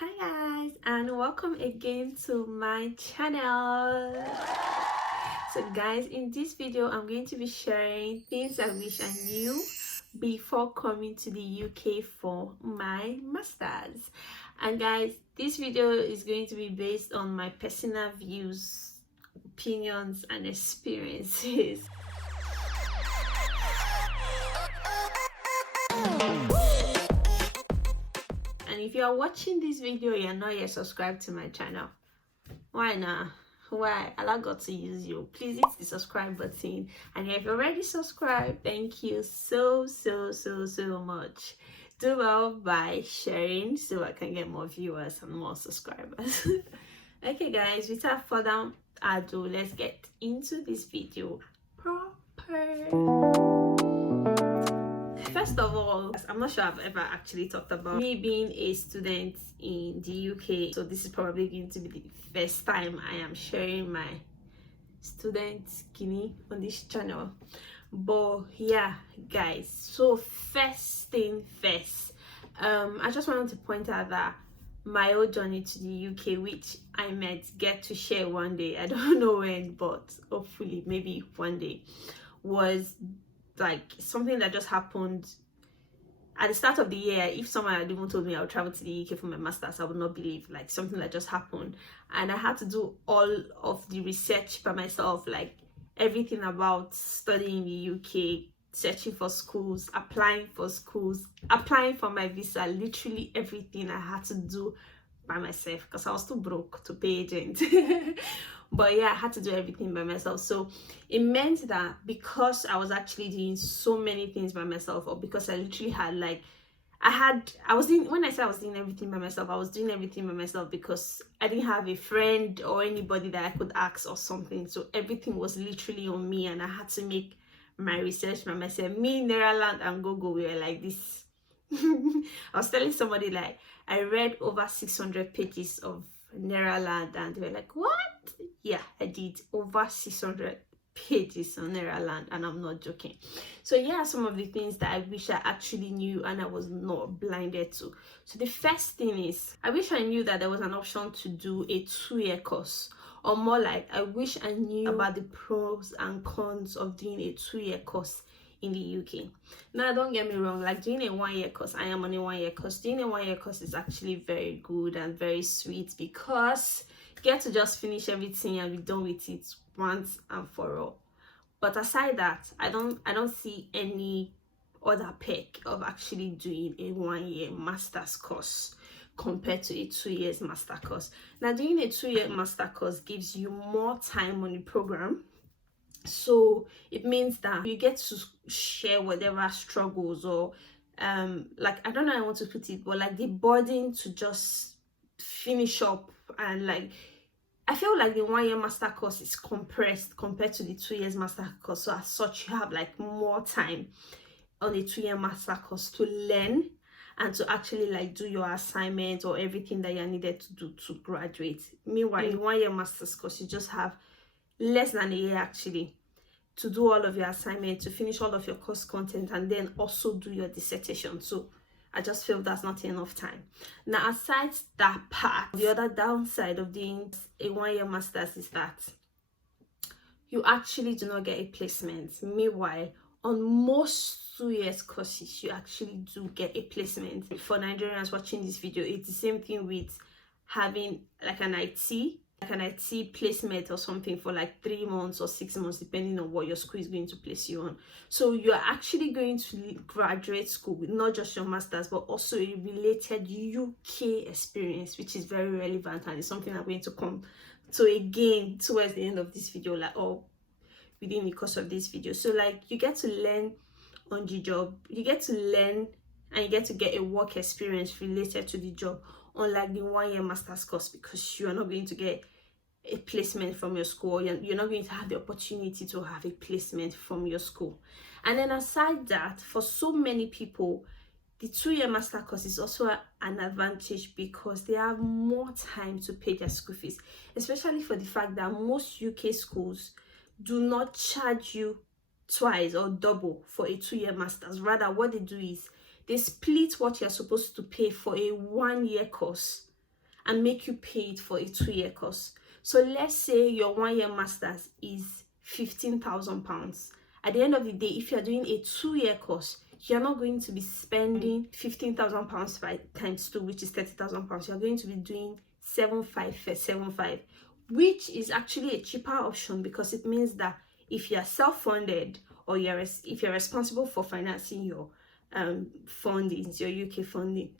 Hi guys, and welcome again to my channel. So guys, in this video I'm going to be sharing things I wish I knew before coming to the UK for my masters. And guys, this video is going to be based on my personal views, opinions and experiences. And if you are watching this video, you're not yet subscribed to my channel, why not? Why? Allah got to use you. Please hit the subscribe button. And if you're already subscribed, thank you so much. Do well by sharing so I can get more viewers and more subscribers. Okay guys, without further ado, let's get into this video proper. First of all, I'm not sure I've ever actually talked about me being a student in the UK, so this is probably going to be the first time I am sharing my student skinny on this channel. But yeah guys, so first thing first, I just wanted to point out that my old journey to the UK, which I might get to share one day, I don't know when, but hopefully maybe one day, was like something that just happened at the start of the year. If someone had even told me I would travel to the UK for my masters, I would not believe. Like, something that just happened, and I had to do all of the research by myself, like everything about studying in the UK, searching for schools, applying for schools, applying for my visa, literally everything I had to do by myself because I was too broke to pay agent. But yeah, I had to do everything by myself. So it meant that because I was actually doing so many things by myself, or because I literally had like I was doing, when I said I was doing everything by myself, I was doing everything by myself because I didn't have a friend or anybody that I could ask or something. So everything was literally on me, and I had to make my research by myself. Me, Neraland and Gogo, we were like this. I was telling somebody, like, I read over 600 pages of Neraland, and they were like, what? Yeah, I did over 600 pages on Neraland, and I'm not joking. So yeah, some of the things that I wish I actually knew and I was not blinded to. So the first thing is, I wish I knew that there was an option to do a 2-year course, or more like, I wish I knew about the pros and cons of doing a 2-year course in the UK. Now, don't get me wrong, like doing a 1-year course, I am on a 1-year course. Doing a 1-year course is actually very good and very sweet because you get to just finish everything and be done with it once and for all. But aside that, I don't see any other perk of actually doing a 1-year master's course compared to a 2-year master course. Now, doing a 2-year master course gives you more time on the program. So it means that you get to share whatever struggles or like, I don't know how I want to put it, but like the burden to just finish up. And like, I feel like the 1-year master course is compressed compared to the 2-year master course. So as such, you have like more time on the 2-year master course to learn and to actually like do your assignment or everything that you're needed to do to graduate. Meanwhile, in the 1-year master's course, you just have less than a year actually to do all of your assignment, to finish all of your course content, and then also do your dissertation. So I just feel that's not enough time. Now, aside that part, the other downside of doing a 1-year master's is that you actually do not get a placement. Meanwhile, on most 2-year courses, you actually do get a placement. For Nigerians watching this video, it's the same thing with having like an IT placement or something for like 3 months or 6 months, depending on what your school is going to place you on. So you're actually going to graduate school with not just your masters, but also a related UK experience, which is very relevant, and it's something I'm going to come to again towards the end of this video, like, or within the course of this video. So like, you get to learn on the job, you get to learn and you get to get a work experience related to the job, unlike the 1-year master's course, because you are not going to get a placement from your school. You're not going to have the opportunity to have a placement from your school. And then aside that, for so many people, the 2-year master course is also an advantage because they have more time to pay their school fees, especially for the fact that most UK schools do not charge you twice or double for a 2-year master's. Rather, what they do is they split what you're supposed to pay for a 1-year course and make you pay it for a 2-year course. So let's say your 1-year master's is £15,000. At the end of the day, if you're doing a 2-year course, you're not going to be spending £15,000 by times 2, which is £30,000. You're going to be doing 7,575, which is actually a cheaper option, because it means that if you're self-funded, or if you're responsible for financing your fundings, your UK funding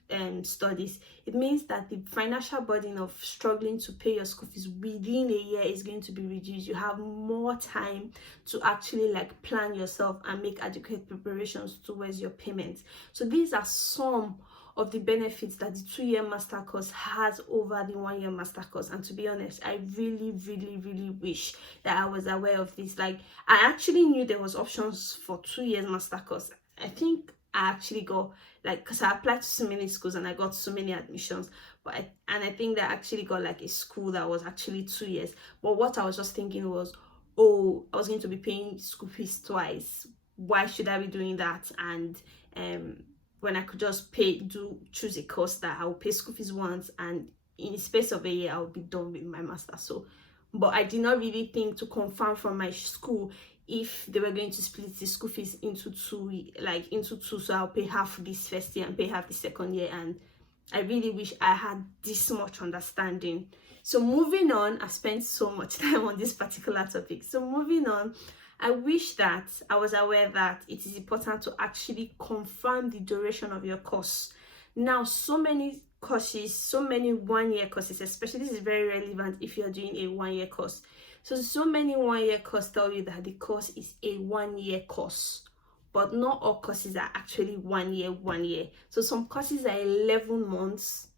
studies, it means that the financial burden of struggling to pay your school fees within a year is going to be reduced. You have more time to actually like plan yourself and make adequate preparations towards your payments. So these are some of the benefits that the 2-year master course has over the 1-year master course. And to be honest, I really wish that I was aware of this. Like, I actually knew there was options for 2 years master course. I think I actually got, like, because I applied to so many schools and I got so many admissions, but I think that I actually got like a school that was actually 2 years. But what I was just thinking was, oh, I was going to be paying school fees twice. Why should I be doing that? And when I could just choose a course that I will pay school fees once, and in the space of a year I'll be done with my master. So, but I did not really think to confirm from my school if they were going to split the school fees into two, so I'll pay half this first year and pay half the second year. And I really wish I had this much understanding. So moving on, I spent so much time on this particular topic. So moving on, I wish that I was aware that it is important to actually confirm the duration of your course. Now, so many courses, so many 1-year courses, especially this is very relevant if you're doing a 1-year course. So many 1-year courses tell you that the course is a 1-year course, but not all courses are actually 1 year. So some courses are 11 months.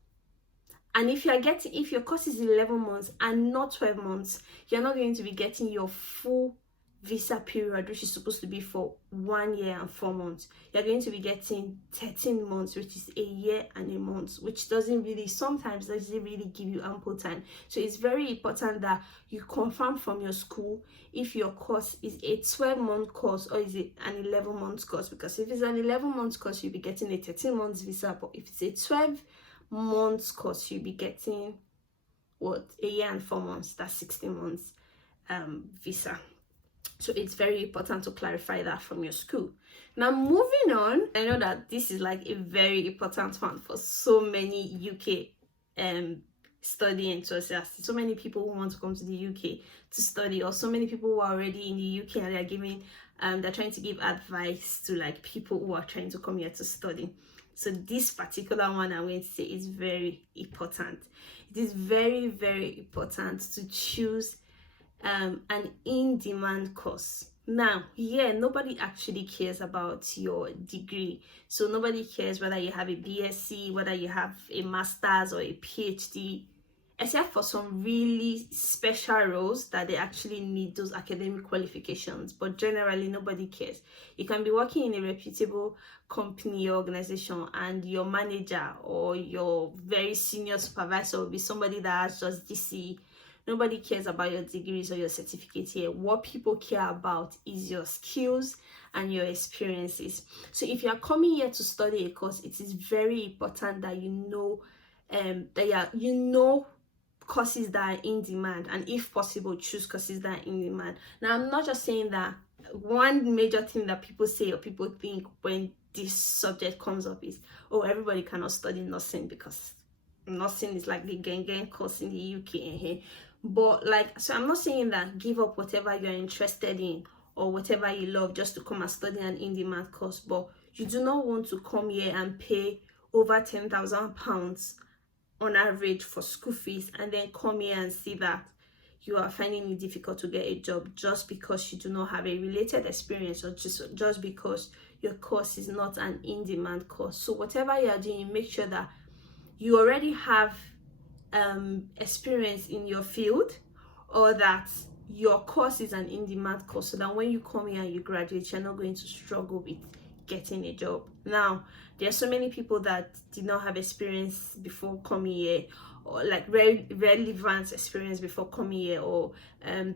And if your course is 11 months and not 12 months, you're not going to be getting your full visa period, which is supposed to be for 1 year and 4 months. You're going to be getting 13 months, which is a year and a month, which sometimes doesn't really give you ample time. So it's very important that you confirm from your school if your course is a 12-month course or is it an 11-month course. Because if it's an 11-month course, you'll be getting a 13 months visa. But if it's a 12-month course, you'll be getting a year and 4 months. That's 16 months visa. So it's very important to clarify that from your school. Now, moving on, I know that this is like a very important one for so many UK study enthusiasts. So many people who want to come to the UK to study, or so many people who are already in the UK and they're trying to give advice to like people who are trying to come here to study. So this particular one I'm going to say is very important. It is very important to choose an in-demand course. Now, nobody actually cares about your degree. So nobody cares whether you have a BSc, whether you have a master's or a PhD, except for some really special roles that they actually need those academic qualifications. But generally, nobody cares. You can be working in a reputable company or organization, and your manager or your very senior supervisor will be somebody that has just GCE. Nobody cares about your degrees or your certificates here. What people care about is your skills and your experiences. So if you are coming here to study a course, it is very important that you know courses that are in demand, and if possible, choose courses that are in demand. Now, I'm not just saying that. One major thing that people say or people think when this subject comes up is, oh, everybody cannot study nursing because nursing is like the gang course in the UK. But so I'm not saying that give up whatever you're interested in or whatever you love just to come and study an in-demand course. But you do not want to come here and pay over £10,000 on average for school fees and then come here and see that you are finding it difficult to get a job just because you do not have a related experience, or just because your course is not an in-demand course. So whatever you are doing, make sure that you already have experience in your field, or that your course is an in-demand course, so that when you come here and you graduate, you're not going to struggle with getting a job. Now, there are so many people that did not have experience before coming here, or like very relevant experience before coming here, or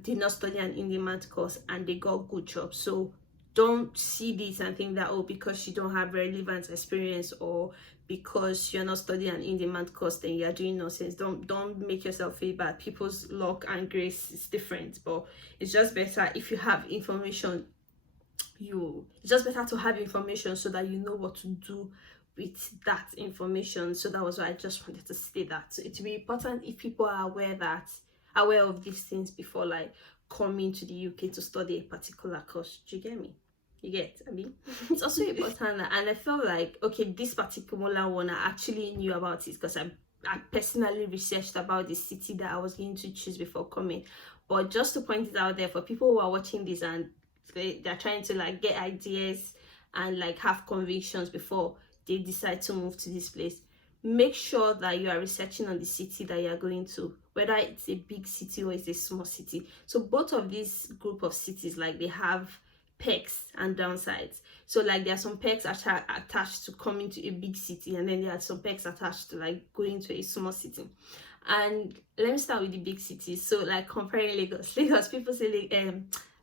did not study an in-demand course and they got good jobs. So don't see this and think that, oh, because you don't have relevant experience or because you're not studying an in-demand course, then you're doing nonsense. Don't make yourself feel bad. People's luck and grace is different, but it's just better if you have information. It's just better to have information so that you know what to do with that information. So that was why I just wanted to say that. So it's really important if people are aware of these things before like coming to the UK to study a particular course. Do you get me? You get, I mean, it's also important, and I felt like, okay, this particular one I actually knew about it because I personally researched about the city that I was going to choose before coming. But just to point it out there for people who are watching this and they're trying to like get ideas and like have convictions before they decide to move to this place, make sure that you are researching on the city that you're going to, whether it's a big city or it's a small city. So both of these group of cities, like, they have perks and downsides. So like there are some perks attached to coming to a big city, and then there are some perks attached to like going to a small city. And let me start with the big cities. So like comparing Lagos, people say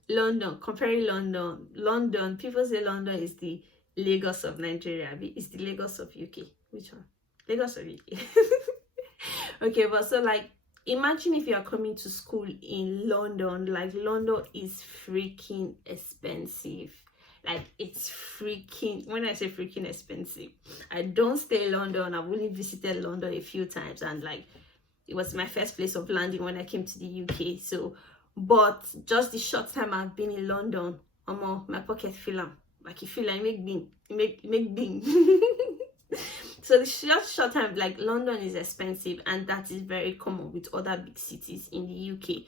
London, comparing London, people say London is the Lagos of Nigeria. It's the Lagos of UK. Which one? Lagos of UK. Okay, but so like imagine if you are coming to school in London. Like, London is freaking expensive. Like, it's freaking, when I say freaking expensive, I don't stay in London. I've only visited London a few times, and like it was my first place of landing when I came to the UK. So, but just the short time I've been in London, my pocket feel like, you feel like make ding. So the short time, like, London is expensive, and that is very common with other big cities in the UK.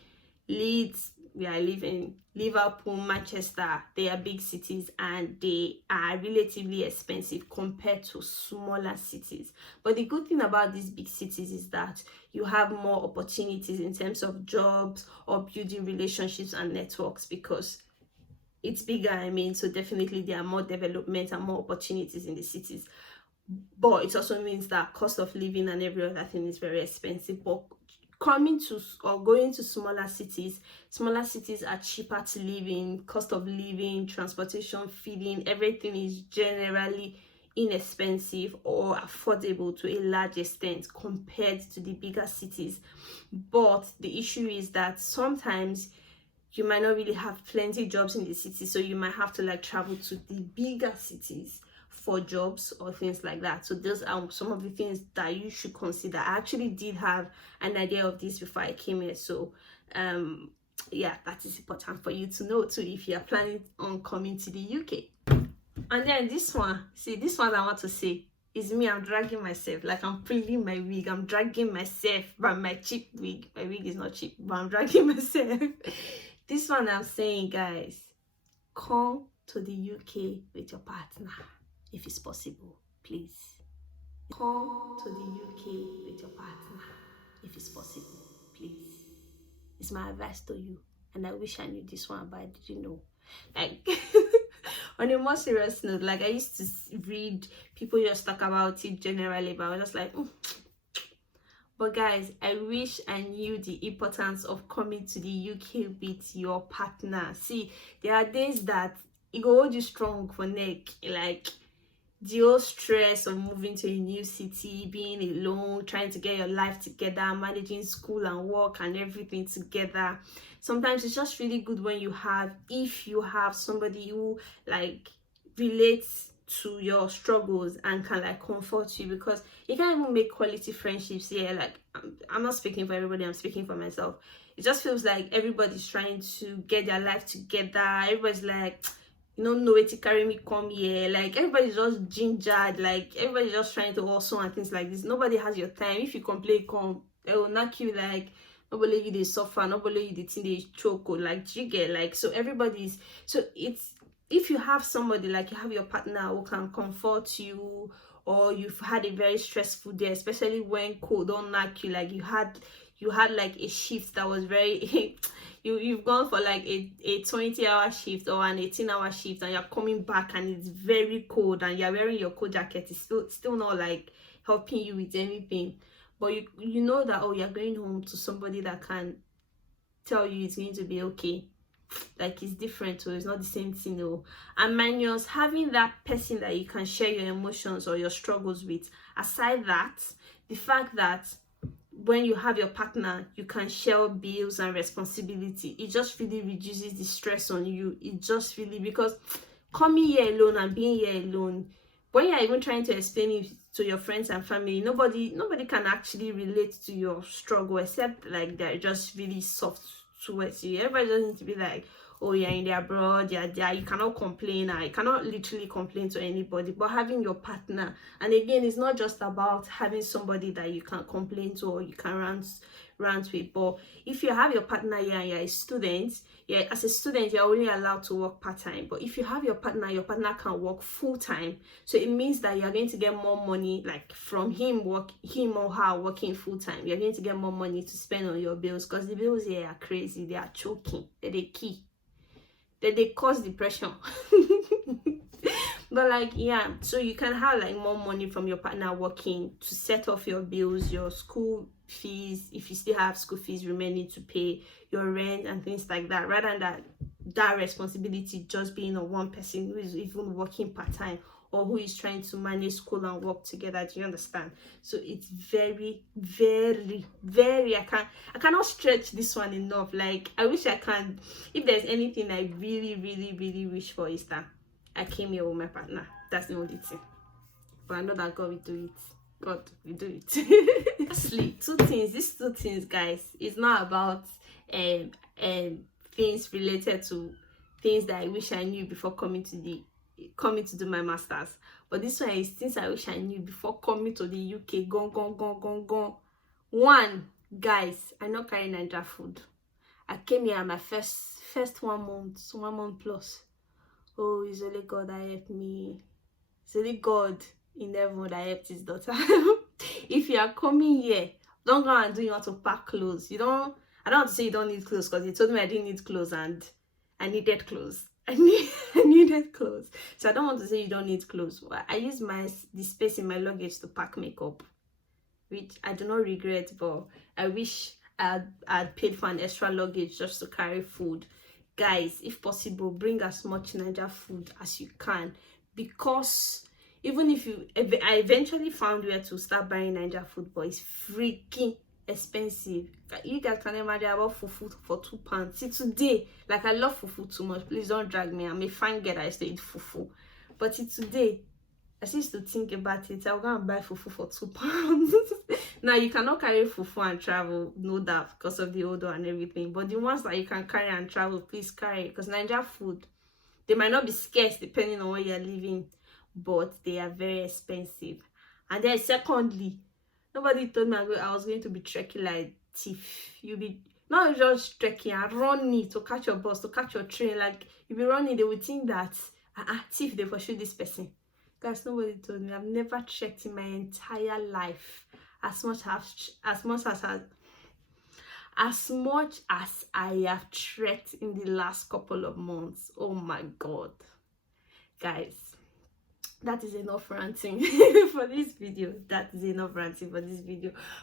Leeds, where I live in, Liverpool, Manchester, they are big cities and they are relatively expensive compared to smaller cities. But the good thing about these big cities is that you have more opportunities in terms of jobs or building relationships and networks, because it's bigger. I mean, so definitely there are more development and more opportunities in the cities. But it also means that cost of living and every other thing is very expensive. But coming to or going to smaller cities are cheaper to live in. Cost of living, transportation, feeding, everything is generally inexpensive or affordable to a large extent compared to the bigger cities. But the issue is that sometimes you might not really have plenty jobs in the city, so you might have to like travel to the bigger cities for jobs or things like that. So those are some of the things that you should consider. I actually did have an idea of this before I came here, so yeah, that is important for you to know too if you are planning on coming to the UK. And then this one I want to say is me. I'm dragging myself, like I'm pulling my wig, I'm dragging myself by my cheap wig. My wig is not cheap, but I'm dragging myself. This one I'm saying, guys, come to the UK with your partner. If it's possible, please. Come to the UK with your partner. If it's possible, please. It's my advice to you. And I wish I knew this one, but I didn't know. Like, on a more serious note, like, I used to read people just talk about it generally, but I was just like, But guys, I wish I knew the importance of coming to the UK with your partner. See, there are days that it will hold you strong for neck, like the whole stress of moving to a new city, being alone, trying to get your life together, managing school and work and everything together. Sometimes it's just really good when if you have somebody who like relates to your struggles and can like comfort you, because you can't even make quality friendships here. Like, I'm not speaking for everybody, I'm speaking for myself. It just feels like everybody's trying to get their life together. Everybody's like, no way to carry me come here. Like, everybody's just gingered, like everybody's just trying to hustle and things like this. Nobody has your time. If you complain, they will knock you. Like, nobody you they suffer, nobody you the thing they choke, or like, you get, like, so everybody's, so it's, if you have somebody, like you have your partner who can comfort you, or you've had a very stressful day, especially when cold don't knock you, like you had like a shift that was very you've gone for like a 20-hour shift or an 18-hour shift, and you're coming back and it's very cold and you're wearing your coat jacket. It's still not like helping you with anything, but you know that, oh, you're going home to somebody that can tell you it's going to be okay. like it's different, so it's not the same thing. No. And minus having that person that you can share your emotions or your struggles with. Aside that, the fact that when you have your partner, you can share bills and responsibility. It just really reduces the stress on you. It just really, because coming here alone and being here alone, when you're even trying to explain it to your friends and family, nobody can actually relate to your struggle, except like they're just really soft towards you. Everybody just needs to be like, oh, you're in the abroad, you're there, you cannot complain. I cannot literally complain to anybody. But having your partner, and again, it's not just about having somebody that you can complain to or you can rant with. But if you have your partner here and you're a student, as a student, you're only allowed to work part-time. But if you have your partner can work full-time. So it means that you're going to get more money, like from him or her working full-time. You're going to get more money to spend on your bills, because the bills here are crazy. They are choking. They're the key. They cause depression. But like, yeah, so you can have like more money from your partner working to set off your bills, your school fees, if you still have school fees remaining to pay, your rent and things like that, rather than that responsibility just being on one person who is even working part-time or who is trying to manage school and work together. Do you understand? So it's very, very, very, I cannot stretch this one enough. Like, I wish I can. If there's anything I really, really, really wish for, is that I came here with my partner. That's the only thing. But I know that God will do it. God will do it. Lastly, these two things, guys, it's not about things related to things that I wish I knew before coming to do my masters. But this one is things I wish I knew before coming to the UK. Gone. One, guys, I not carry Nigeria food. I came here my first 1 month plus. Oh, it's only God that helped me. It's only God in heaven that helped his daughter. If you are coming here, don't go and do you want to pack clothes. I don't want to say you don't need clothes, because you told me I didn't need clothes and I needed clothes. I needed clothes. So I don't want to say you don't need clothes. I use the space in my luggage to pack makeup, which I do not regret, but I wish I'd paid for an extra luggage just to carry food. Guys, if possible, bring as much Niger food as you can, because even if I eventually found where to start buying Niger food, but it's freaking expensive. You guys can imagine about fufu for £2. See, today, like, I love fufu too much. Please don't drag me. I'm a fine girl that I still eat fufu. But today, I used to think about it. I'll go and buy fufu for £2. Now, you cannot carry fufu and travel, no doubt, because of the odor and everything. But the ones that you can carry and travel, please carry it. Because Niger food, they might not be scarce depending on where you're living, but they are very expensive. And then secondly, nobody told me I was going to be trekking like thief. You be not just trekking and running to catch your bus, to catch your train. Like, you be running, they would think that thief, they pursue this person. Guys, nobody told me. I've never trekked in my entire life as much as I have trekked in the last couple of months. Oh my God, guys, that is enough ranting for this video.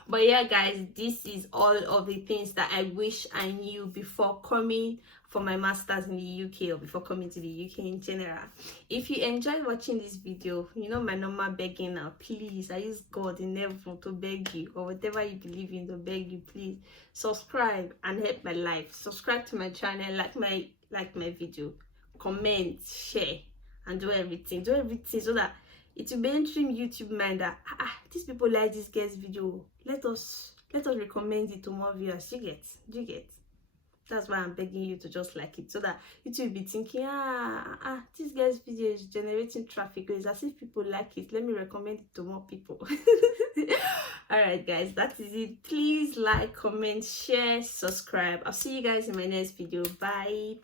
But yeah, guys, this is all of the things that I wish I knew before coming for my masters in the UK, or before coming to the UK in general. If you enjoyed watching this video, you know my normal begging now, please, I use God in heaven to beg you, or whatever you believe in to beg you, please subscribe and help my life. Subscribe to my channel, like my video, comment, share, and do everything so that it will be entering YouTube mind that these people like this girl's video. Let us recommend it to more viewers. Do you get? That's why I'm begging you to just like it, so that it will be thinking, this guy's video is generating traffic. It's as if people like it. Let me recommend it to more people. All right, guys, that is it. Please like, comment, share, subscribe. I'll see you guys in my next video. Bye.